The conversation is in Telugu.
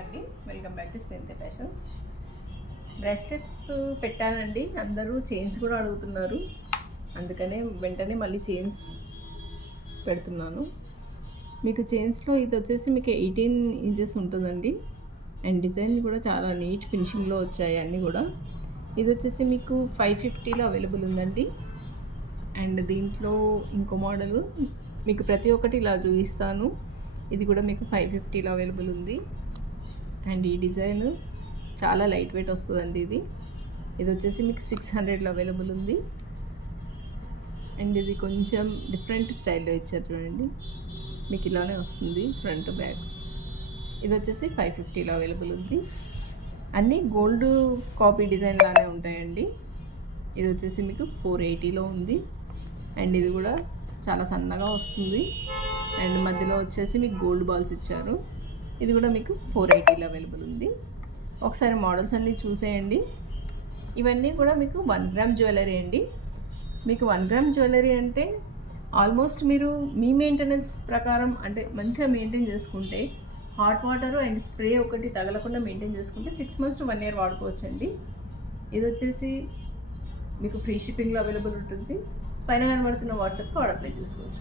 అండి, welcome back to strength fashions. Bracelets పెట్టానండి, అందరూ చైన్స్ కూడా అడుగుతున్నారు, అందుకనే వెంటనే మళ్ళీ చైన్స్ పెడుతున్నాను. మీకు చైన్స్లో ఇది వచ్చేసి మీకు 18 ఇంచెస్ ఉంటుందండి. అండ్ డిజైన్ కూడా చాలా నీట్ ఫినిషింగ్లో వచ్చాయి అన్నీ కూడా. ఇది వచ్చేసి మీకు 550లో అవైలబుల్ ఉందండి. అండ్ దీంట్లో ఇంకో మోడలు మీకు ప్రతి ఒక్కటి ఇలా చూపిస్తాను. ఇది కూడా మీకు 550లో అవైలబుల్ ఉంది. అండ్ ఈ డిజైన్ చాలా లైట్ వెయిట్ వస్తుందండి. ఇది వచ్చేసి మీకు 600లో అవైలబుల్ ఉంది. అండ్ ఇది కొంచెం డిఫరెంట్ స్టైల్లో ఇచ్చారు చూడండి, మీకు ఇలానే వస్తుంది ఫ్రంట్ బ్యాక్. ఇది వచ్చేసి 550లో అవైలబుల్ ఉంది. అన్నీ గోల్డ్ కాపీ డిజైన్ లానే ఉంటాయండి. ఇది వచ్చేసి మీకు 480లో ఉంది. అండ్ ఇది కూడా చాలా సన్నగా వస్తుంది. అండ్ మధ్యలో వచ్చేసి మీకు గోల్డ్ బాల్స్ ఇచ్చారు. ఇది కూడా మీకు 480లో అవైలబుల్ ఉంది. ఒకసారి మోడల్స్ అన్నీ చూసేయండి. ఇవన్నీ కూడా మీకు 1 గ్రామ్ జ్యువెలరీ అండి. మీకు 1 గ్రామ్ జ్యువెలరీ అంటే ఆల్మోస్ట్ మీరు మీ మెయింటెనెన్స్ ప్రకారం అంటే మంచిగా మెయింటైన్ చేసుకుంటే, హాట్ వాటర్ అండ్ స్ప్రే ఒకటి తగలకుండా మెయింటైన్ చేసుకుంటే 6 months to 1 year వాడుకోవచ్చండి. ఇది వచ్చేసి మీకు ఫ్రీ షిప్పింగ్లో అవైలబుల్ ఉంటుంది. పైన కనబడుతున్న వాట్సాప్కి ఆర్డర్ ప్లేస్ చేసుకోవచ్చు.